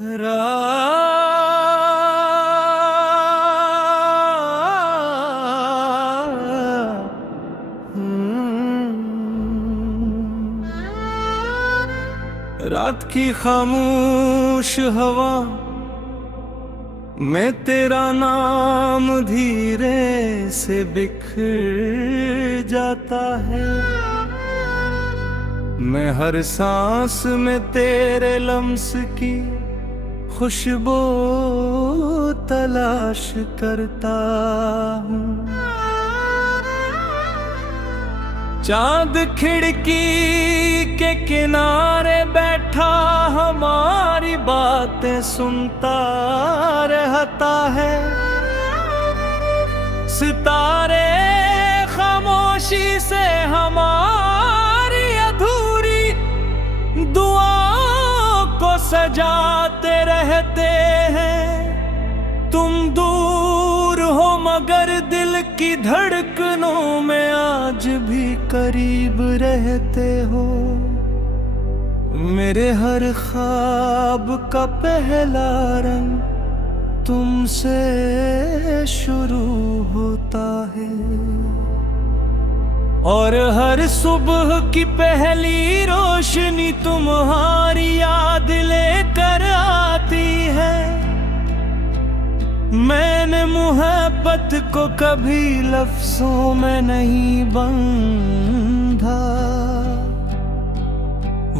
रात की खामोश हवा में तेरा नाम धीरे से बिखर जाता है। मैं हर सांस में तेरे लम्स की खुशबू तलाश करता हूँ। चांद खिड़की के किनारे बैठा हमारी बातें सुनता रहता है। सितारे खामोशी से हमारी अधूरी दुआओं को सजाते रहते हैं। तुम दूर हो मगर दिल की धड़कनों में आज भी करीब रहते हो। मेरे हर ख्वाब का पहला रंग तुमसे शुरू होता है और हर सुबह की पहली रोशनी तुम्हारी याद लेकर आती है। मैंने मोहब्बत को कभी लफ्जों में नहीं बंधा,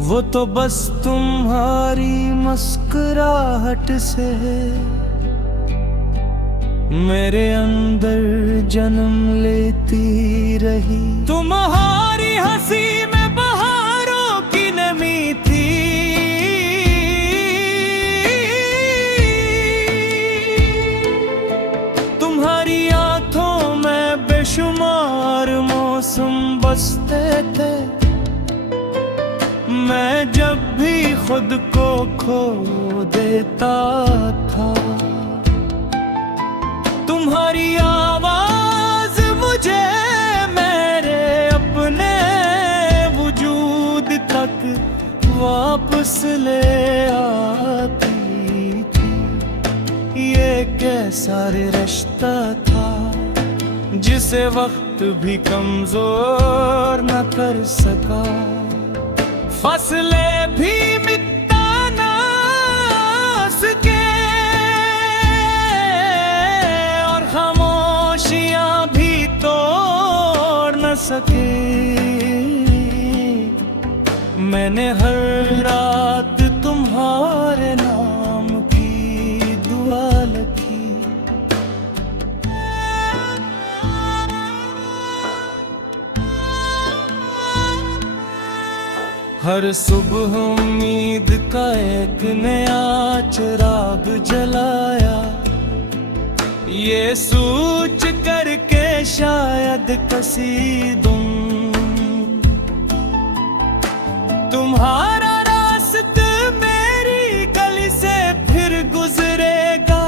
वो तो बस तुम्हारी मुस्कुराहट से मेरे अंदर जन्म लेती रही। तुम्हारी हंसी में बहारों की नमी थी। तुम्हारी आंखों में बेशुमार मौसम बसते थे। मैं जब भी खुद को खो देता था, तुम्हारी आवाज मुझे मेरे अपने वजूद तक वापस ले आती थी। ये कैसा रिश्ता था जिसे वक्त भी कमजोर न कर सका। फसले भी मिटा ना सके और खामोशियां भी तोड़ न सके। मैंने हर रात तुम्हारे नाम की दुआ लिखी। हर सुबह उम्मीद का एक नया चिराग जलाया, ये सोच करके शायद कसी दूं तुम्हारा रास्ता मेरी गली से फिर गुजरेगा।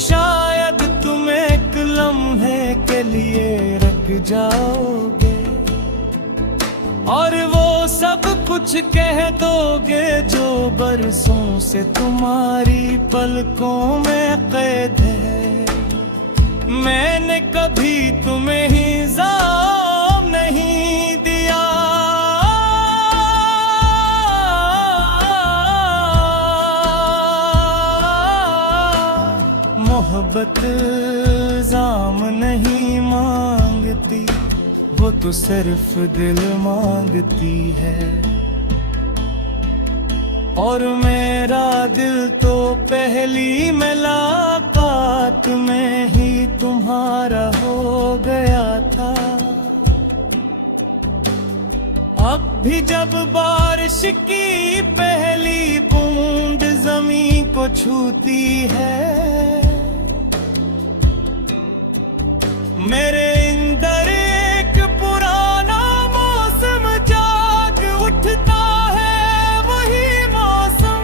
शायद तुम एक लम्हे के लिए रुक जाओगे और वो सब कुछ कह दोगे जो बरसों से तुम्हारी पलकों में कैद है। मैंने कभी तुम्हें हिजाम नहीं दिया, मोहब्बत जाम नहीं मांगती, वो तो सिर्फ दिल मांगती है। और मेरा दिल तो पहली मुलाकात में ही तुम्हारा हो गया था। अब भी जब बारिश की पहली बूंद ज़मीं को छूती है, मेरे अंदर एक पुराना मौसम जाग उठता है। वही मौसम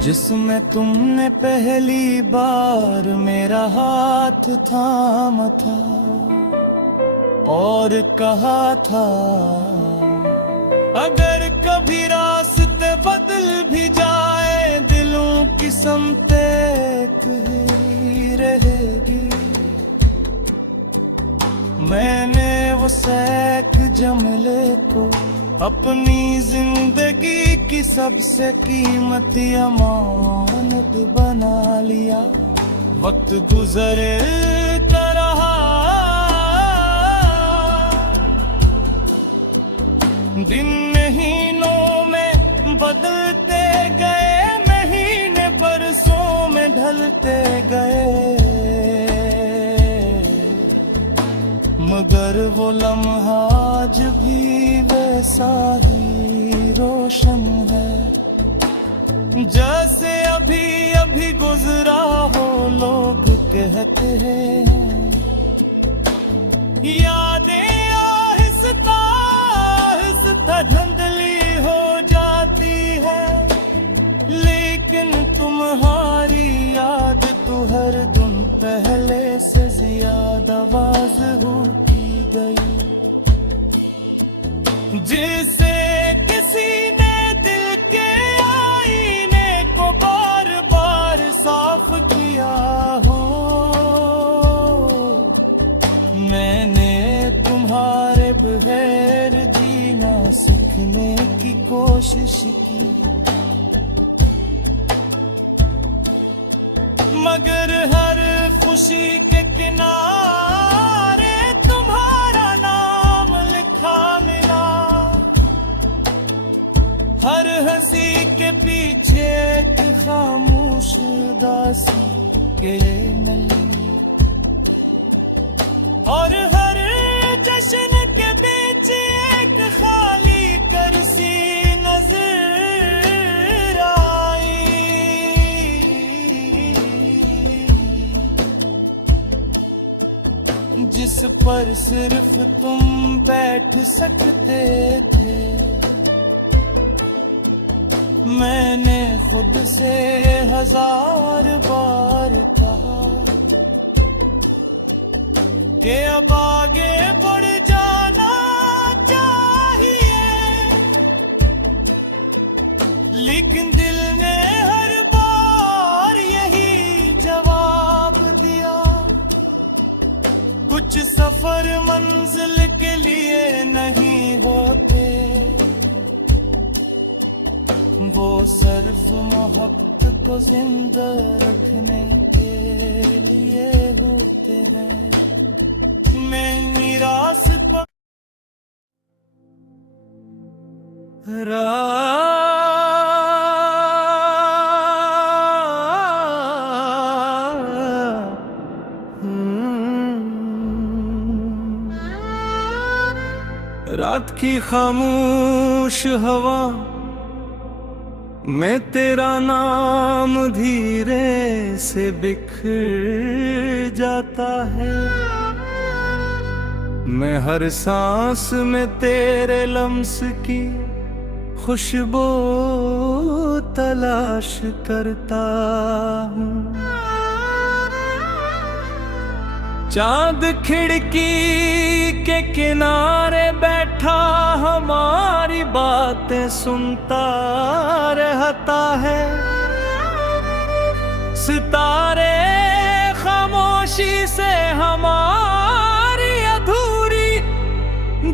जिसमें तुमने पहली बार मेरा हाथ थामा था और कहा था अगर कभी रास्ते बदल भी जाए, दिलों की समतें एक ही रहेगी। मैंने वो सैक जमले को अपनी जिंदगी की सबसे कीमती अमानत बना लिया। वक्त गुजरता रहा, दिन महीनों में बदलते गए, महीने बरसों में ढलते गए, मगर वो लम्हा आज भी वैसा ही रोशन है, जैसे अभी अभी गुजरा हो। लोग कहते हैं यादें आहिस्ता आहिस्ता धुंधली हो जाती है, लेकिन तुम्हारी याद तो हर दिन पहले से ज्यादा वाज़ेह होती गई। जिसे किसी ने दिल के आईने को बार बार साफ किया हो, मैंने तुम्हारे बगैर जीना सीखने की कोशिश की, मगर हर खुशी के किनारे तुम्हारा नाम लिखा मिला। हर हंसी के पीछे एक खामोश उदासी के नली, और हर जश्न के बीच एक खाली कुर्सी नजर आई। जिस पर सिर्फ तुम बैठ सकते थे, मैंने खुद से 1000 बार कहा कि अब आगे बढ़ जाना चाहिए, लेकिन दिल ने हर बार यही जवाब दिया। कुछ सफर मंजिल के लिए नहीं होते, वो सिर्फ मोहब्बत को जिंदा रखने के लिए होते हैं। मैं रास्ता रात की खामोश हवा मैं तेरा नाम धीरे से बिखर जाता है। मैं हर सांस में तेरे लम्स की खुशबू तलाश करता हूँ। चांद खिड़की के किनारे बैठा हमारी बातें सुनता रहता है। सितारे खामोशी से हमारी अधूरी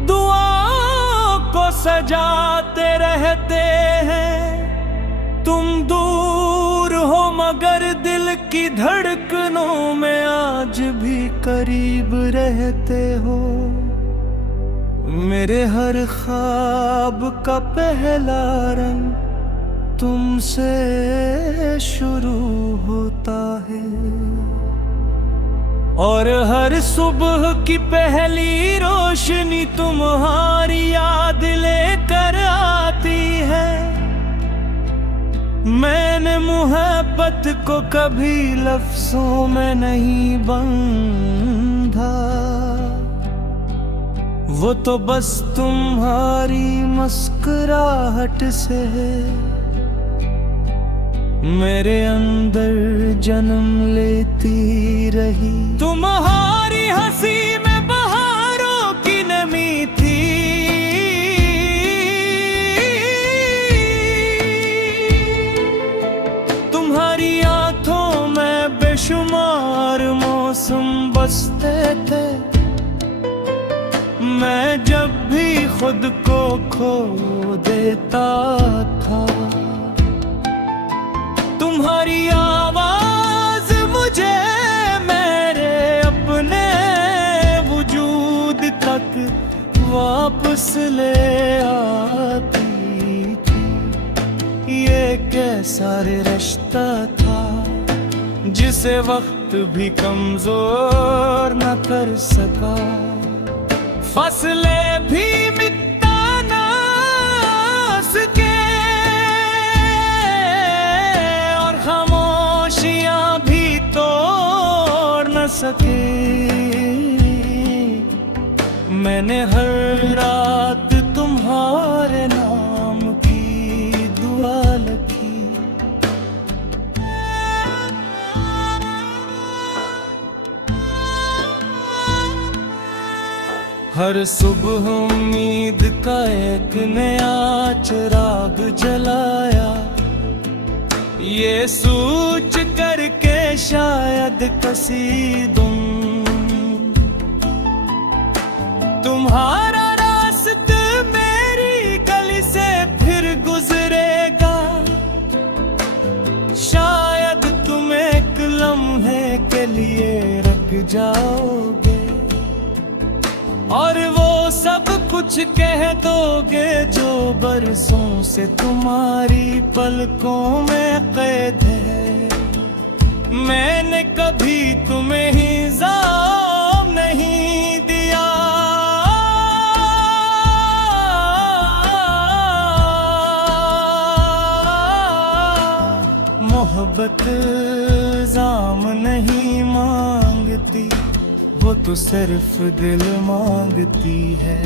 दुआओं को सजाते रहते हैं। तुम दूर हो मगर दिल की धड़कनों में आज भी करीब रहते हो। मेरे हर ख्वाब का पहला रंग तुमसे शुरू होता है, और हर सुबह की पहली रोशनी तुम्हारी याद लेकर आती है। मैंने मोहब्बत को कभी लफ्जों में नहीं बंधा, वो तो बस तुम्हारी मुस्कुराहट से मेरे अंदर जन्म लेती रही। तुम्हारी हंसी में बहारों की नमी थी, मैं जब भी खुद को खो देता था, तुम्हारी आवाज मुझे मेरे अपने वजूद तक वापस ले आती थी। ये कैसा रिश्ता था जिसे वक्त भी कमजोर न कर सका, फसले भी मिटा ना सके और खामोशियां भी तोड़ न सके। मैंने हर रात तुम्हारे नाम की दुआ लिखी, हर सुबह उम्मीद का एक नया चिराग जलाया, ये सोच करके शायद कसीदुम तुम्हारा रास्ता मेरी गली से फिर गुजरेगा। शायद तुम एक लम्हे के लिए रुक जाओगे और वो सब कुछ कह दोगे जो बरसों से तुम्हारी पलकों में कैद है। मैंने कभी तुम्हें हिजाम नहीं दिया, मोहब्बत जाम नहीं मांगती, वो तो सिर्फ दिल मांगती है।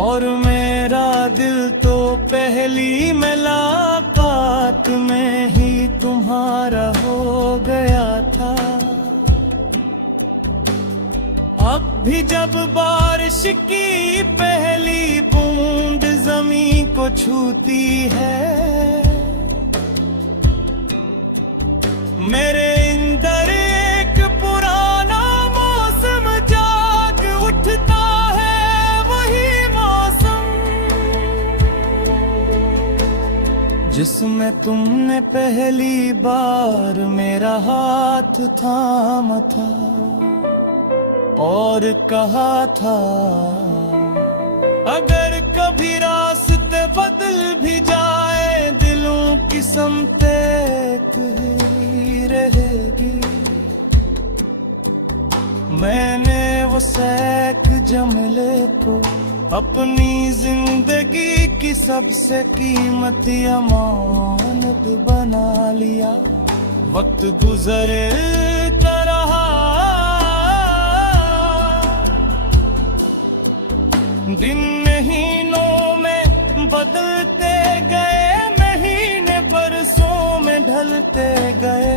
और मेरा दिल तो पहली मुलाकात में ही तुम्हारा हो गया था। अब भी जब बारिश की पहली बूंद जमीन को छूती है, मेरे अंदर एक पुराना मौसम जाग उठता है, वही मौसम जिसमें तुमने पहली बार मेरा हाथ थामा था और कहा था, अगर कभी रास्ते बदल भी जाए दिलों की समते एक ही रहेगी। मैंने वो सैक जमले को अपनी जिंदगी की सबसे कीमती अमानत बना लिया। वक्त गुजरता रहा, दिन महीनों में बदलते गए, महीने बरसों में ढलते गए,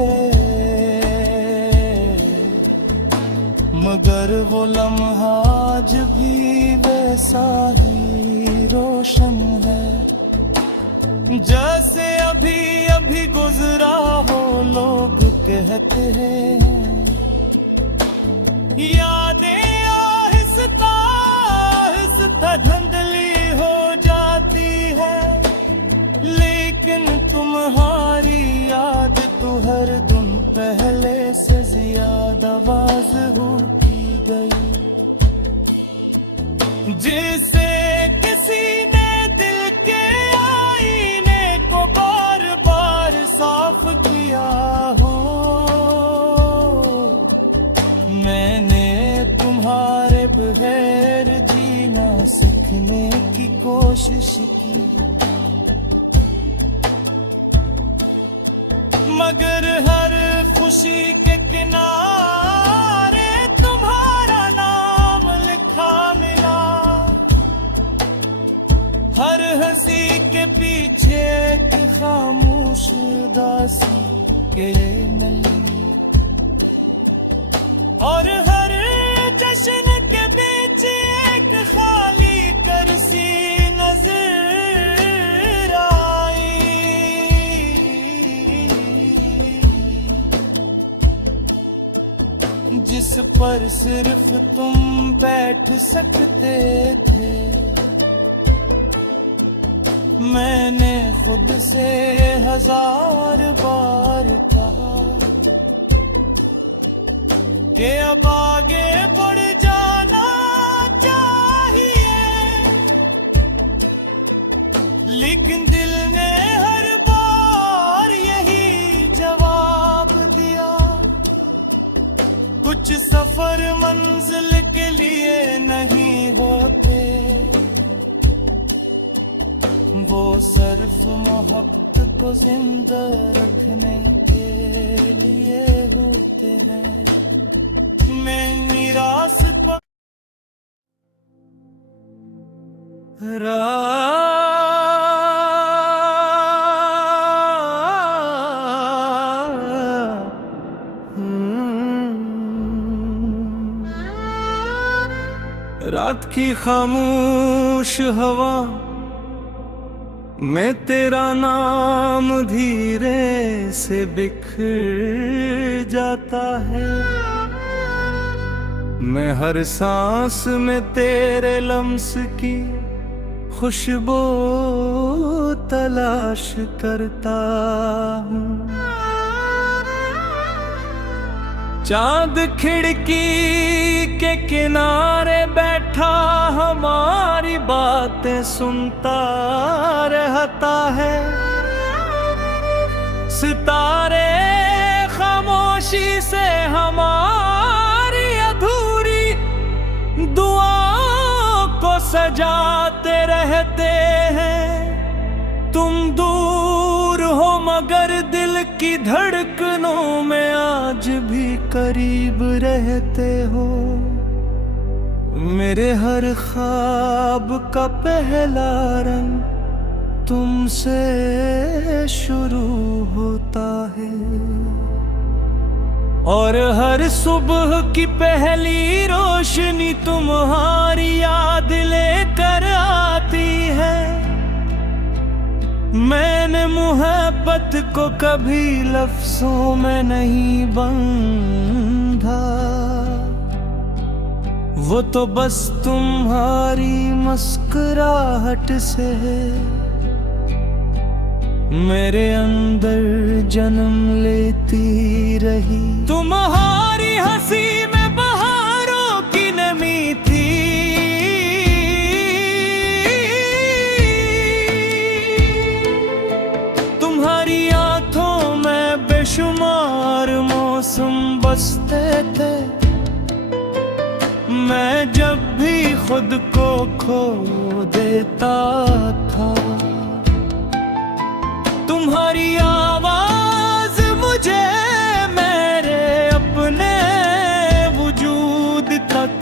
मगर वो लम्हा आज भी वैसा ही रोशन है जैसे अभी अभी गुजरा हो। लोग कहते हैं यादें आहिस्ता आहिस्ता धुंधली हो जाती है, लेकिन तुम्हारी याद तो हर दिन पहले से ज्यादा वाज़ेह होती गई। जिसे किसी ने दिल के आईने को बार बार साफ किया हो, मैंने तुम्हारे बगैर जीना सीखने की कोशिश की, मगर हर खुशी के किनारे तुम्हारा नाम लिखा मिला। हर हंसी के पीछे एक खामोश उदासी के नली, और हर जश्न के बीच एक खाली कुर्सी नजर आई, जिस पर सिर्फ तुम बैठ सकते थे। मैंने खुद से 1000 बार कहा कि अब आगे बढ़ जाना चाहिए, लेकिन दिल ने हर बार यही जवाब दिया, कुछ सफर मंजिल के लिए नहीं होते, वो सिर्फ मोहब्बत को जिंदा रखने के लिए होते हैं। मैं रास्ता रात की खामोश हवा में तेरा नाम धीरे से बिखर जाता है। मैं हर सांस में तेरे लम्स की खुशबू तलाश करता हूँ। चांद खिड़की के किनारे बैठा हमारी बातें सुनता रहता है। सितारे खामोशी से हमारी अधूरी दुआओं को सजाते रहते हैं। तुम दूर हो मगर दिल की धड़कनों में आज भी करीब रहते हो। मेरे हर ख्वाब का पहला रंग तुमसे शुरू होता है, और हर सुबह की पहली रोशनी तुम्हारी याद लेकर आती है। मैंने मोहब्बत को कभी लफ्जों में नहीं बंधा, वो तो बस तुम्हारी मुस्कुराहट से मेरे अंदर जन्म लेती रही। तुम्हारी हंसी में बहारों की नमी थी, तुम्हारी आंखों में बेशुमार मौसम बसते थे। मैं जब भी खुद को खो देता था, तुम्हारी आवाज मुझे मेरे अपने वजूद तक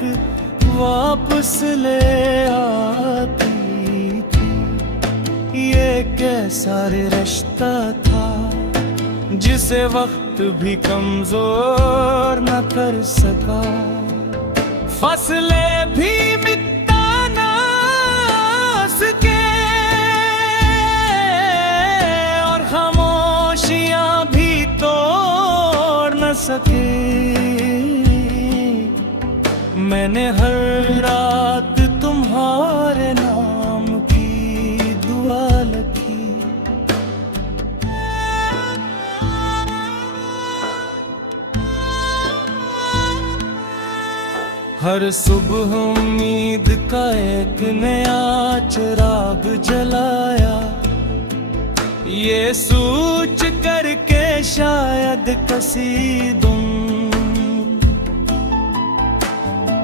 वापस ले आती थी। ये कैसा रिश्ता था जिसे वक्त भी कमजोर न कर सका, फसले भी मिटा ना सके और खामोशियां भी तोड़ न सके। मैंने हर रात तुम्हारे नाम की दुआ लिखी, हर सुबह उम्मीद का एक नया चिराग जलाया, ये सोच करके शायद कसीदूं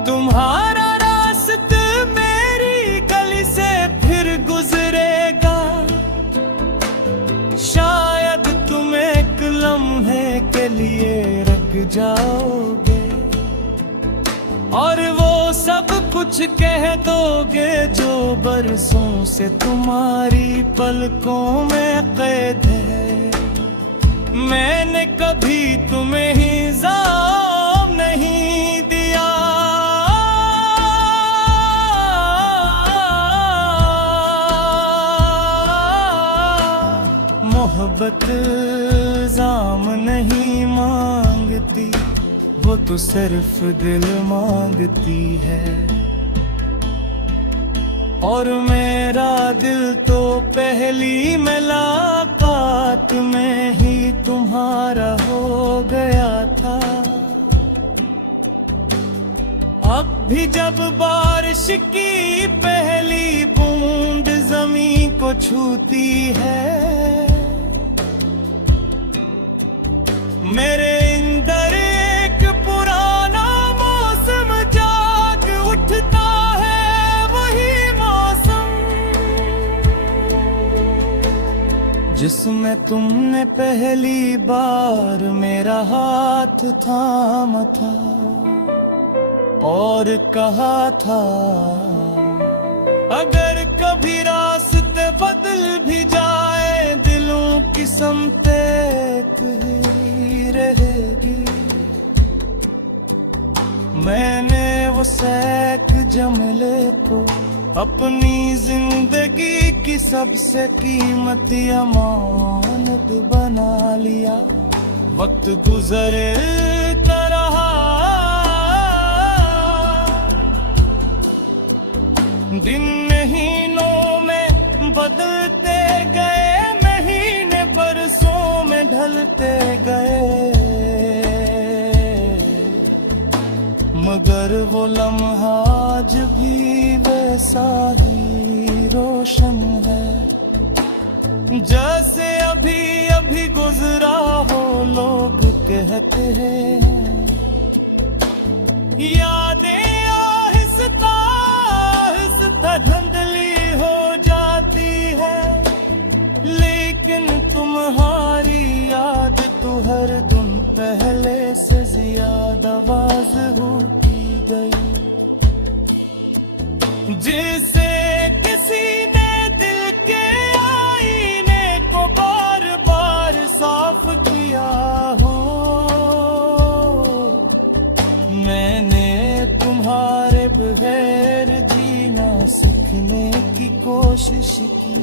तुम्हारा रास्ता मेरी गली से फिर गुजरेगा। शायद तुम एक लम्हे के लिए रुक जाओगे और वो सब कुछ कह दोगे जो बरसों से तुम्हारी पलकों में कैद है। मैंने कभी तुम्हें हिजाम नहीं दिया, मोहब्बत जाम नहीं मांगती, वो तो सिर्फ दिल मांगती है। और मेरा दिल तो पहली मुलाकात में ही तुम्हारा हो गया था। अब भी जब बारिश की पहली बूंद ज़मीं को छूती है, मेरे अंदर एक पुराना मौसम जाग उठता है, वही मौसम जिसमें तुमने पहली बार मेरा हाथ थामा था और कहा था, अगर कभी रास्ते बदल भी जाए दिलों की समत एक ही रहेगी। मैंने वो सैक जमले को अपनी जिंदगी की सबसे कीमती अमानत बना लिया। वक्त गुजरता रहा, दिन महीनों में बदलते गए, महीने बरसों में ढलते गए, मगर वो लम्हा आज भी वैसा ही रोशन है जैसे अभी अभी गुजरा हो। लोग कहते हैं यादें आहिस्ता धुंधली हो जाती है, लेकिन तुम्हारी याद तो हर दिन पहले से ज्यादा वाज़ेह होती गई। जिसे किसी ने दिल के आईने को बार बार साफ किया हो, मैंने तुम्हारे बगैर जीना सीखने की कोशिश की,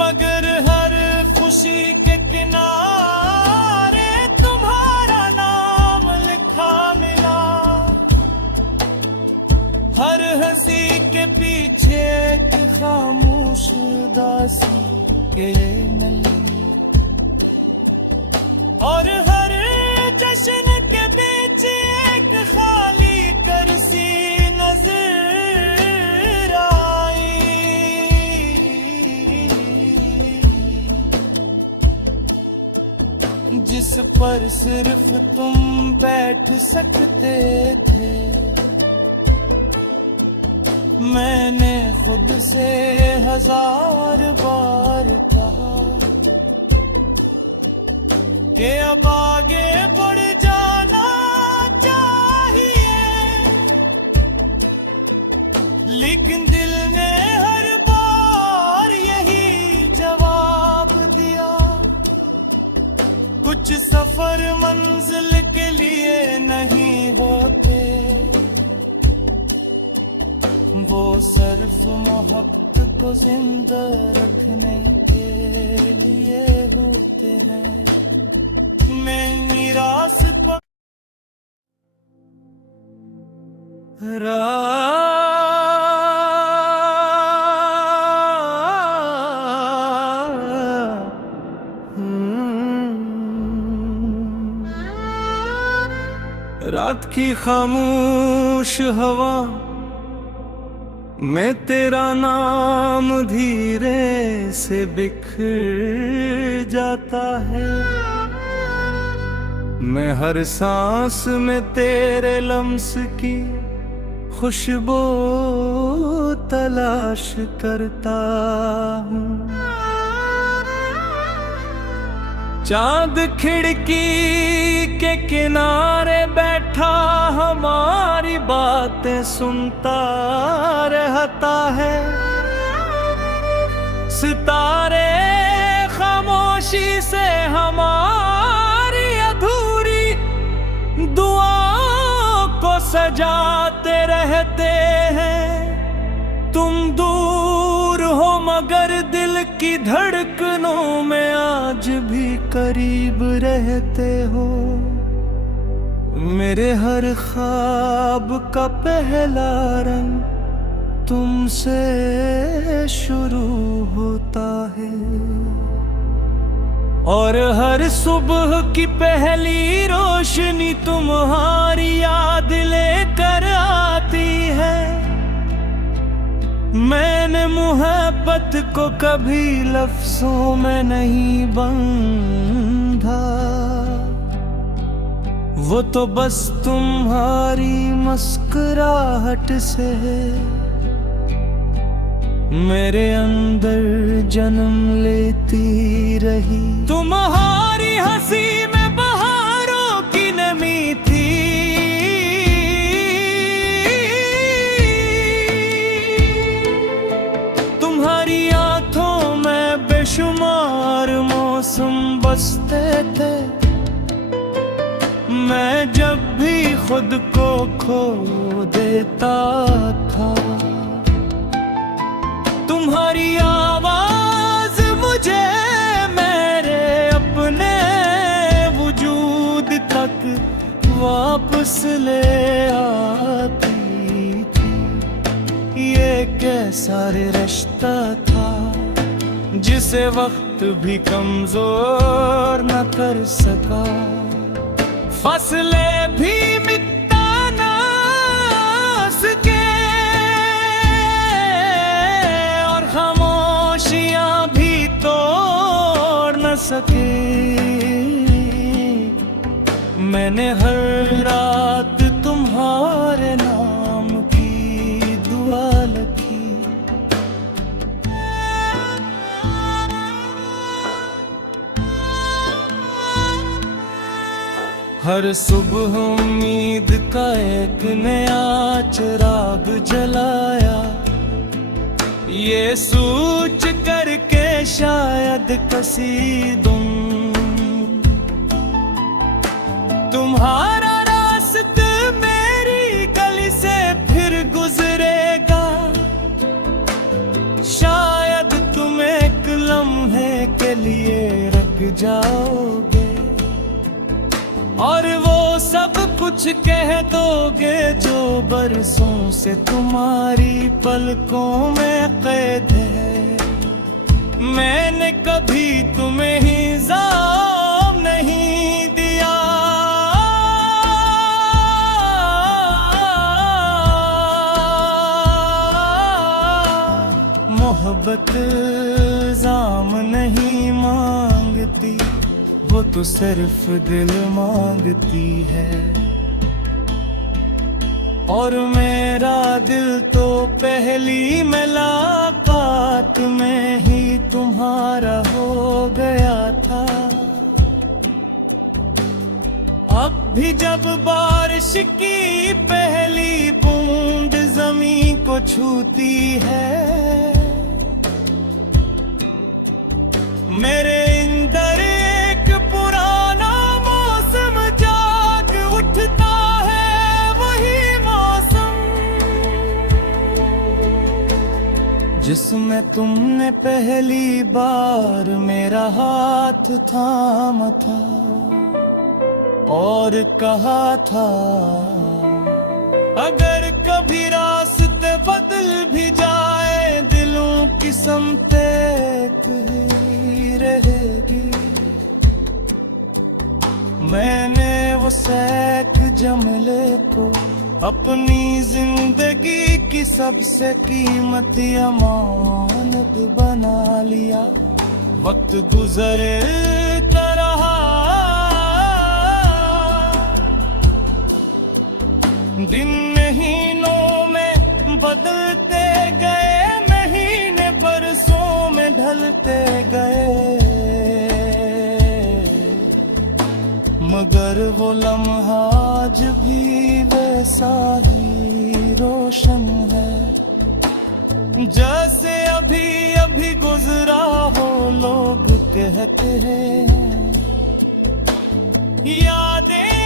मगर हर खुशी के किनारे तुम्हारा नाम लिखा मिला। हर हंसी के पीछे एक खामोश उदासी के मिली, और हर जश्न के बीच एक खाली कुर्सी नजर आई। जिस पर सिर्फ तुम बैठ सकते थे, मैंने खुद से 1000 बार कहा कि अब आगे बढ़ जाना चाहिए, लेकिन दिल ने हर बार यही जवाब दिया। कुछ सफर मंजिल के लिए नहीं होते, वो सिर्फ मोहब्बत को जिंदा रखने के लिए होते हैं। मैं रास्ता रात की खामोश हवा में तेरा नाम धीरे से बिखर जाता है। मैं हर सांस में तेरे लम्स की खुशबू तलाश करता हूँ। चांद खिड़की के किनारे बैठा हमारी बातें सुनता रहता है। सितारे खामोशी से हमारी अधूरी दुआओं को सजाते रहते हैं। तुम दूर हो मगर दिल की धड़कनों में आज भी करीब रहते हो। मेरे हर ख्वाब का पहला रंग तुमसे शुरू होता है, और हर सुबह की पहली रोशनी तुम्हारी याद लेकर आती है। मैंने मोहब्बत को कभी लफ्जों में नहीं बंधा, वो तो बस तुम्हारी मुस्कुराहट से मेरे अंदर जन्म लेती रही। तुम्हारी हंसी में बहारों की नमी थी, तुम्हारी आंखों में बेशुमार मौसम बसते थे। मैं जब भी खुद को खो देता था, तुम्हारी आवाज मुझे मेरे अपने वजूद तक वापस ले आती थी। ये कैसा रिश्ता था जिसे वक्त भी कमजोर न कर सका, फसले भी मिटा ना सके, और खामोशियां भी तोड़ न सके। मैंने हर रात तुम्हारे नाम की दुआ लिखी, हर सुबह उम्मीद का एक नया चिराग जलाया, ये सोच करके शायद कसीदूं तुम्हारा रास्ता मेरी गली से फिर गुजरेगा। शायद तुम एक लम्हे के लिए रुक जाओगे, और वो सब कुछ कह दोगे जो बरसों से तुम्हारी पलकों में कैद है। मैंने कभी तुम्हें हिजाम नहीं दिया, मोहब्बत जाम नहीं मांगती, वो तो सिर्फ दिल मांगती है। और मेरा दिल तो पहली मुलाकात में ही तुम्हारा हो गया था। अब भी जब बारिश की पहली बूंद जमीन को छूती है, मेरे अंदर एक पुराना मौसम जाग उठता है, वही मौसम जिसमें तुमने पहली बार मेरा हाथ थामा था और कहा था, अगर कभी रास्ते बदल भी जाए दिलों की समतें एक ही रहेगी। मैंने वो सहक जमले को अपनी जिंदगी की सबसे कीमती अमानत बना लिया। वक्त गुजरता रहा, दिन महीनों में बदलते गए, महीने बरसों में ढलते गए, मगर वो लम्हा आज भी वैसा ही रोशन है जैसे अभी अभी गुजरा हो। लोग कहते हैं यादें